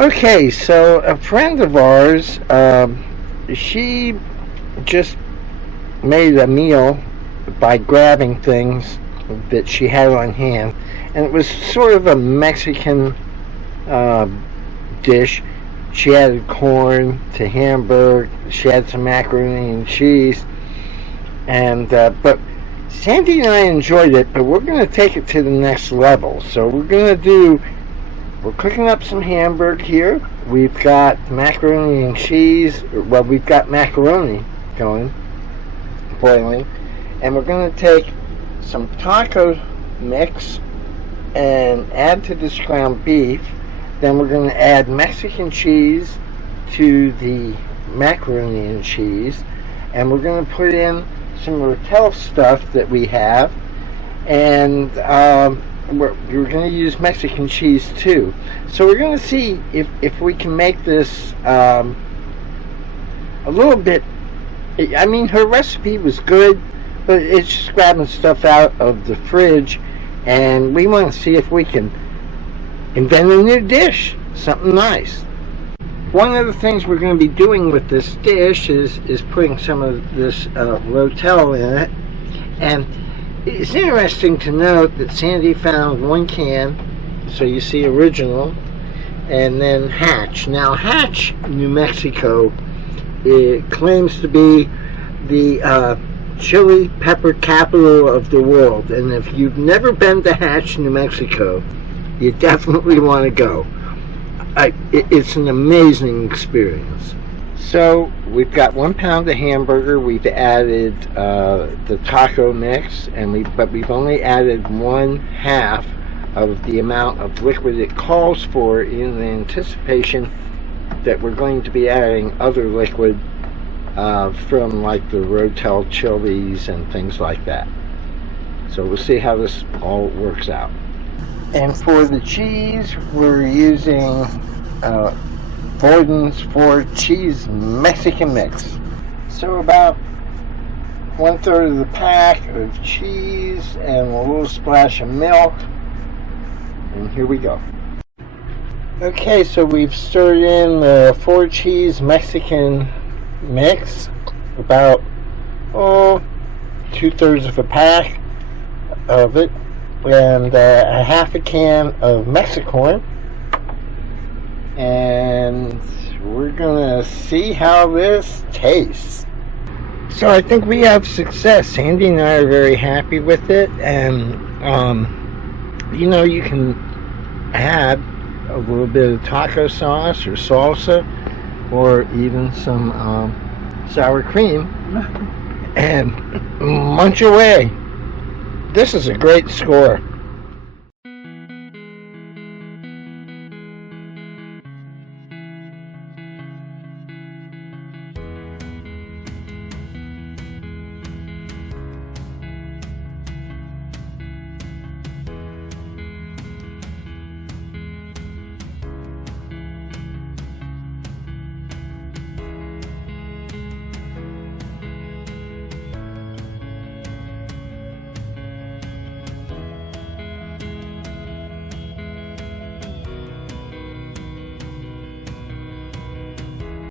Okay, so a friend of ours, she just made a meal by grabbing things that she had on hand, and it was sort of a Mexican uh, dish. She added corn to hamburger. She had some macaroni and cheese, and but Sandy and I enjoyed it. But we're going to take it to the next level. So we're cooking up some hamburger here. We've got macaroni and cheese. Well, we've got macaroni going, boiling, and we're going to take some taco mix and add to this ground beef. Then we're going to add Mexican cheese to the macaroni and cheese, and we're going to put in some Rotel stuff that we have, and we're going to use Mexican cheese too. So we're going to see if we can make this a little bit. I mean, her recipe was good, but it's just grabbing stuff out of the fridge, and we want to see if we can invent a new dish, something nice. One of the things we're going to be doing with this dish is putting some of this Rotel in it, and it's interesting to note that Sandy found one can, so you see original, and then Hatch. Now Hatch, New Mexico, it claims to be the chili pepper capital of the world, and if you've never been to Hatch, New Mexico, you definitely want to go. It's an amazing experience. So we've got 1 pound of hamburger. We've added the taco mix, but we've only added 1/2 of the amount of liquid it calls for, in the anticipation that we're going to be adding other liquid from like the Rotel chilies and things like that. So we'll see how this all works out. And for the cheese, we're using Borden's 4 cheese Mexican mix. So about 1/3 of the pack of cheese and a little splash of milk. And here we go. Okay, so we've stirred in the 4 cheese Mexican mix, about 2/3 of a pack of it, and a 1/2 can of Mexicorn, and we're gonna see how this tastes. So I think we have success. Sandy and I are very happy with it, and you can add a little bit of taco sauce or salsa, or even some sour cream, and munch away. This is a great score.